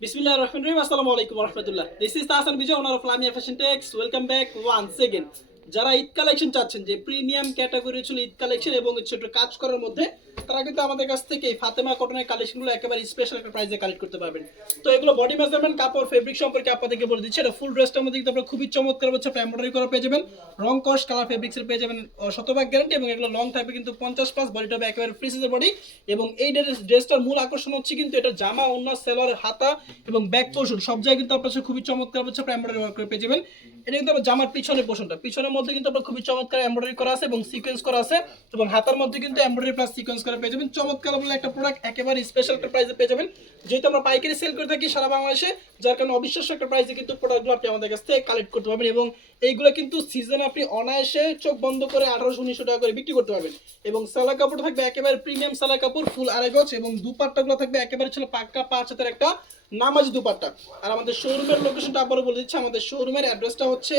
Bismillah ar-Rahman ar-Rahim. Assalamu alaikum wa. This is Tasan Vijay, owner of Lamia Fashion Techs. Welcome back once again. যারা Eid collection চাচ্ছেন, যে premium category ছিল Eid collection এবং একটু কাজ করার মধ্যে, তারা কিন্তু আমাদের কাছ থেকে এই ফাতেমা কটনের কালেকশনগুলো একেবারে স্পেশাল একটা প্রাইসে কালেক্ট করতে পারবেন। তো এগুলো বডি মেজারমেন্ট কাপড় ফেব্রিক সম্পর্কে আপনাদেরকে বলে দিচ্ছি, এটা ফুল ড্রেসটার মধ্যে কিন্তু আপনারা খুবই চমৎকার হচ্ছে এমব্রয়ডারি করা পেয়ে যাবেন। রং কস কালার ফেব্রিক্সের পেয়ে যাবেন শতভাগ গ্যারান্টি এবং এগুলো লং থাকবে কিন্তু পঞ্চাশ প্লাস বডিটা হবে একেবারে ফ্রি বডি এবং এই ড্রেস- ড্রেসটার মূল আকর্ষণ হচ্ছে কিন্তু এটা জামা ওন্না সেলার হাতা এবং ব্যাক পোর্শন সব জায়গায় কিন্তু আপনার খুবই চমৎকার হচ্ছে আপনার এমব্রয়ডারি করে পেয়ে যাবেন। এটা কিন্তু আপনার জামার পিছনে পোর্শনটা পিছনের মধ্যে কিন্তু আপনার খুবই চমৎকার এমব্রয়ডারি করা আছে এবং সিকোয়েন্স করা আছে এবং হাতার মধ্যে কিন্তু এমব্রয়ডারি প্লাস সিকোয়েন্স করা পেয়ে যাবেন। চমৎকার বলে একটা প্রোডাক্ট একেবারে স্পেশাল একটা প্রাইসে পেয়ে যাবেন। যেহেতু আমরা পাইকারি সেল করে থাকি সারা বাংলাদেশে, যার কারণে অবিশ্বাস্য একটা প্রাইসে কিন্তু প্রোডাক্টগুলো আপনি আমাদের কাছ থেকে কালেক্ট করতে পারবেন এবং এইগুলো কিন্তু সিজনে আপনি অনায়াসে চোখ বন্ধ করে আঠারোশো, উনিশশো টাকা করে বিক্রি করতে পারবেন। এবং সালা কাপড় থাকবে একেবারে প্রিমিয়াম সালা কাপড় ফুল আড়াই গজ এবং দুপাট্টাগুলো থাকবে একেবারে ছিল পাক্কা পাঁচ হাতের একটা নামাজি দুপাট্টা। আর আমাদের শোরুমের লোকেশনটা আবারও বলে দিচ্ছি, আমাদের শোরুমের অ্যাড্রেসটা হচ্ছে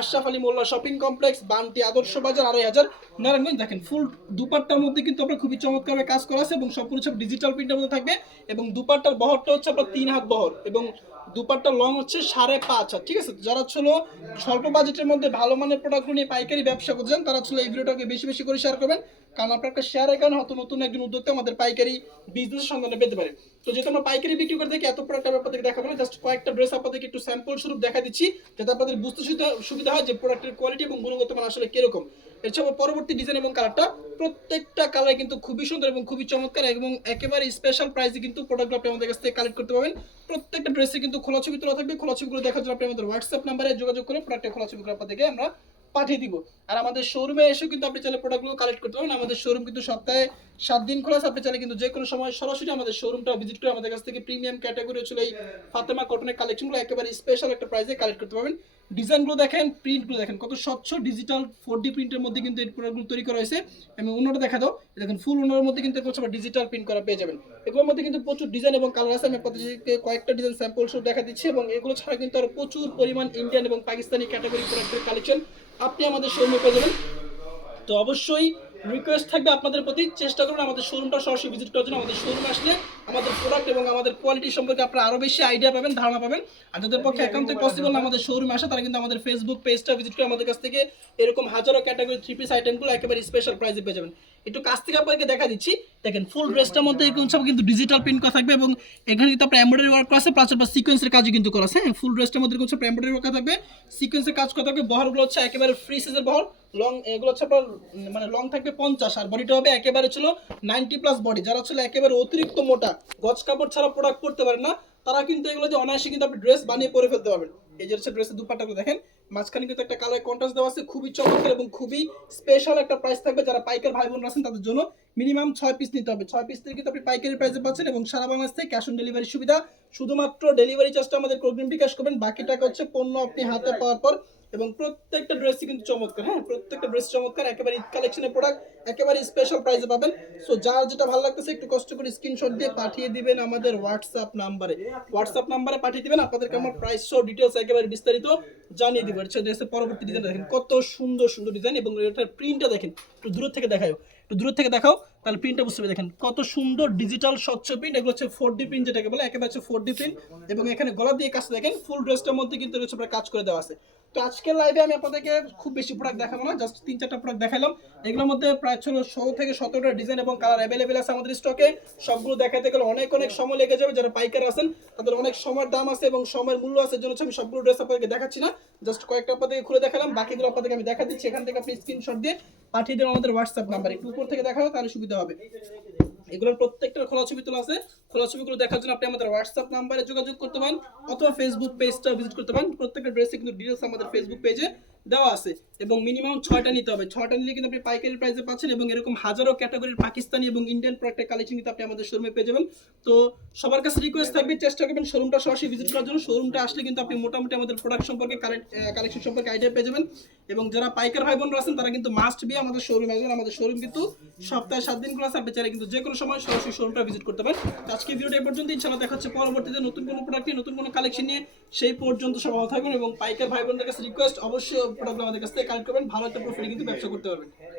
আশরাফ আলী মোল্লা শপিং কমপ্লেক্স বান্টি আদর্শ বাজার, আড়াই হাজার নারায়ণগঞ্জ। দেখেন ফুল দুপাট্টার মধ্যে কিন্তু আপনার খুবই চমৎকারভাবে কাজ করা আছে এবং সম্পূর্ণ সব ডিজিটাল প্রিন্টের মধ্যে থাকবে এবং দুপাট্টার বহরটা হচ্ছে আপনার তিন হাত বহর এবং দুপাট্টা লং হচ্ছে সাড়ে পাঁচ হাত, ঠিক আছে? যারা ছিল স্বল্প বাজেটের মধ্যে ভালো মানের প্রোডাক্টগুলো নিয়ে পাইকারি ব্যবসা করছেন, তারা ছিল এই ভিডিওটাকে বেশি বেশি করে শেয়ার করবেন। কারণ আপনার একটা শেয়ারের কারণে হয়তো নতুন একজন উদ্যোক্তা আমাদের পাইকারি বিজনেস সন্ধানে পেতে পারে। তো যেহেতু আমরা পাইকারি বিক্রি করে থাকি, এত প্রোডাক্ট আমি আপনাদেরকে দেখাবো না। জাস্ট কয়েকটা ড্রেস আপনাদেরকে একটু স্যাম্পল স্বরূপ দেখা দিচ্ছি, যাতে আপনাদের বুঝতে সুবিধা হয় যে প্রোডাক্টের কোয়ালিটি এবং গুণগত মান আসলে কীরকম। পরবর্তী ডিজাইন এবং কালারটা প্রত্যেকটা কালার কিন্তু খুবই সুন্দর এবং খুবই চমৎকার এবং একেবারে স্পেশাল প্রাইসে কিন্তু প্রোডাক্টগুলো আপনি আমাদের কাছ থেকে কালেক্ট করতে পারবেন। প্রত্যেকটা ড্রেসে কিন্তু খোলা ছবি তোলা থাকবে। খোলা ছবিগুলো দেখার জন্য আপনি আমাদের হোয়াটসঅ্যাপ নাম্বারে যোগাযোগ করে প্রোডাক্টের খোলা ছবিগুলো আপনাদেরকে আমরা পাঠিয়ে দিব। আর আমাদের শোরুমে এসেও কিন্তু আপনি চাইলে প্রোডাক্টগুলো কালেক্ট করতে পারেন আমাদের শোরুম কিন্তু সপ্তাহে সাত দিন খোলা আপনি চাইলে কিন্তু যে কোনো সময় সরাসরি আমাদের শোরুমটা ভিজিট করে আমাদের কাছ থেকে প্রিমিয়াম ক্যাটাগরি ছিল এই ফাতেমা কটনের কালেকশনগুলো একেবারে স্পেশাল একটা প্রাইসে কালেক্ট করতে পারবেন। ডিজাইনগুলো দেখেন প্রিন্টগুলো দেখেন, কত স্বচ্ছ ডিজিটাল ফোর ডি প্রিন্টের মধ্যে কিন্তু এই প্রোডাক্টগুলো তৈরি করা হয়েছে। আমি অন্যটা দেখা দাও। দেখেন ফুল অন্যের মধ্যে কিন্তু হচ্ছে ডিজিটাল প্রিন্ট করা পেয়ে যাবেন। এগুলোর মধ্যে কিন্তু প্রচুর ডিজাইন এবং কালার আছে। আমি আপনাদেরকে কয়েকটা ডিজাইন স্যাম্পল সব দেখা দিচ্ছি এবং এগুলো ছাড়া কিন্তু আরও প্রচুর পরিমাণ ইন্ডিয়ান এবং পাকিস্তানি ক্যাটাগরি প্রোডাক্টের কালেকশন আপনি আমাদের শোরুমে পেয়ে যাবেন। তো অবশ্যই রিকোয়েস্ট থাকবে আপনাদের প্রতি। চেষ্টা করুন আমাদের শোরুমটা সরাসরি ভিজিট করার জন্য। আমাদের শোরুম আসলে আমাদের প্রোডাক্ট এবং আমাদের কোয়ালিটি সম্পর্কে আপনারা আরও বেশি আইডিয়া পাবেন ধারণা পাবেন। আর যাদের পক্ষে একান্তই পসিবল না আমাদের শোরুম আসা তারা কিন্তু আমাদের ফেসবুক পেজটা ভিজিট করে আমাদের কাছ থেকে এরকম হাজারো ক্যাটাগরি থ্রি পিস আইটেমগুলো একেবারে স্পেশাল প্রাইসে পেয়ে যাবেন। একটু কাছ থেকে আপনাকে দেখা দিচ্ছি। দেখেন ফুল ড্রেসটার মধ্যে এরকম সব কিন্তু ডিজিটাল প্রিন্ট করা থাকবে এবং এখানে কিন্তু আপনার এমব্রয়ডারি ওয়ার্ক করা আছে প্লাস আপনার সিকোয়েন্সের কাজও কিন্তু করা আছে। হ্যাঁ ফুল ড্রেসটার মধ্যে এরকম সব এমব্রয়ডারি ওয়ার্ক থাকবে সিকোয়েন্সের কাজ করা থাকবে, বহরগুলো হচ্ছে একেবারে ফ্রি সাইজের বহর লং এগুলো হচ্ছে আপনার মানে লং থাকবে পঞ্চাশ, আর বডিটা হবে একেবারে ছিল নাইনটি প্লাস বডি যারা ছিল একেবারে অতিরিক্ত মোটা, গজ কাপড় ছাড়া প্রোডাক্ট করতে পারে না, তারা কিন্তু এগুলো যে অনায়াসে কিন্তু আপনি ড্রেস বানিয়ে পরে ফেলতে পারবেন। এই যে হচ্ছে ড্রেসের দুপাট্টাগুলো দেখেন, মাঝখানে কিন্তু একটা কালার কন্ট্রাস্ট দেওয়া আছে, খুবই চমৎকার এবং খুবই স্পেশাল একটা প্রাইস থাকবে। যারা পাইকার ভাই বোন আছেন, তাদের জন্য মিনিমাম ছয় পিস নিতে হবে। ছয় পিস থেকে কিন্তু আপনি পাইকারি প্রাইসে পাচ্ছেন এবং সারা বাংলাদেশ থেকে ক্যাশ অন ডেলিভারি সুবিধা। শুধুমাত্র ডেলিভারি চার্জটা আমাদের অগ্রিম বিকাশ করবেন, বাকি টাকা হচ্ছে পণ্য আপনি হাতে পাওয়ার পর এবং প্রত্যেকটা ড্রেসই কিন্তু চমৎকার হ্যাঁ প্রত্যেকটা ড্রেস চমৎকার, একেবারে ঈদ কালেকশনের প্রোডাক্ট একেবারে স্পেশাল প্রাইসে পাবেন। সো যার যেটা ভালো লাগতেছে, একটু কষ্ট করে স্ক্রিনশট দিয়ে পাঠিয়ে দিবেন আমাদের হোয়াটসঅ্যাপ নাম্বারে হোয়াটসঅ্যাপ নাম্বারে পাঠিয়ে দিবেন, আপনাদেরকে আমার প্রাইস সহ ডিটেলস একেবারে বিস্তারিত জানিয়ে দিব। হচ্ছে ড্রেসের পরবর্তী ডিজাইন দেখেন, কত সুন্দর সুন্দর ডিজাইন এবং এটার প্রিন্টটা দেখেন, একটু দূর থেকে দেখাও একটু দূর থেকে দেখাও, তাহলে প্রিন্টটা বুঝতে পারবে। দেখেন, কত সুন্দর ডিজিটাল স্বচ্ছ প্রিন্ট এগুলো হচ্ছে ফোর ডি প্রিন্ট যেটাকে বলে, একেবারে হচ্ছে ফোর ডি প্রিন্ট এবং এখানে গলা দিয়ে কাজ দেখেন ফুল ড্রেসটার মধ্যে কিন্তু আপনার কাজ করে দেওয়া আছে। তো আজকের লাইভে আমি আপনাদেরকে খুব বেশি প্রোডাক্ট দেখাবো না জাস্ট তিন চারটা প্রোডাক্ট দেখালাম এগুলোর মধ্যে প্রায় ছিল ষোলো থেকে সতেরোটা ডিজাইন এবং কালার অ্যাভেলেবেল আছে আমাদের স্টকে সবগুলো দেখাতে গেলে অনেক অনেক সময় লেগে যাবে, যারা পাইকার আছেন, তাদের অনেক সময়ের দাম আছে এবং সময়ের মূল্য আছে জন্য আমি সবগুলো ড্রেস আপনাদেরকে দেখাচ্ছি না। জাস্ট কয়েকটা আপনাদেরকে খুলে দেখালাম, বাকিগুলো আপনাদেরকে আমি দেখা দিচ্ছি, এখান থেকে আপনি স্ক্রিনশট দিয়ে পাঠিয়ে দেবেন আমাদের হোয়াটসঅ্যাপ নাম্বার একটু উপর থেকে দেখাও, তাহলে সুবিধা হবে। এগুলোর প্রত্যেকটার খোলা ছবি তোলা আছে। খোলা ছবিগুলো দেখার জন্য আপনি আমাদের হোয়াটসঅ্যাপ নাম্বারে যোগাযোগ করতে পারেন অথবা ফেসবুক পেজটা ভিজিট করতে পারেন। প্রত্যেকটা ড্রেসে কিন্তু ডিটেলস আমাদের ফেসবুক পেজে দেওয়া আছে। এবং মিনিমাম ছয়টা নিতে হবে। ছয়টা নিলে কিন্তু আপনি পাইকারি প্রাইসে পাচ্ছেন এবং এরকম হাজারো ক্যাটাগরির পাকিস্তানি এবং ইন্ডিয়ান প্রোডাক্টের কালেকশন কিন্তু আপনি আমাদের শোরুমে পেয়ে যাবেন। তো সবার কাছে রিকোয়েস্ট থাকবে, চেষ্টা করবেন শোরুমটা সরাসরি ভিজিট করার জন্য। শোরুমটা আসলে কিন্তু আপনি মোটামুটি আমাদের প্রোডাক্ট সম্পর্কে কালেকশন সম্পর্কে আইডিয়া পেয়ে যাবেন। এবং যারা পাইকার ভাই বোনরা আছেন, তারা কিন্তু মাস্ট বি আমাদের শোরুমে আসবেন আমাদের শোরুম কিন্তু সপ্তাহে সাত দিন খোলা থাকবে চাইলে কিন্তু যে কোনো সময় সরাসরি শোরুমটা ভিজিট করতে পারেন। আজকে ভিডিওটা এই পর্যন্ত, ইনশাআল্লাহ দেখা হচ্ছে পরবর্তীতে নতুন কোনো প্রোডাক্ট নিয়ে, নতুন কোনো কালেকশন নিয়ে। সেই পর্যন্ত সব ভালো থাকবেন এবং পাইকার ভাই বোনদের কাছে রিকোয়েস্ট অবশ্যই প্রোডাক্ট আমাদের কাছ থেকে কালেক্ট করবেন। ভালো একটা প্রফিট কিন্তু ব্যবসা করতে পারবেন।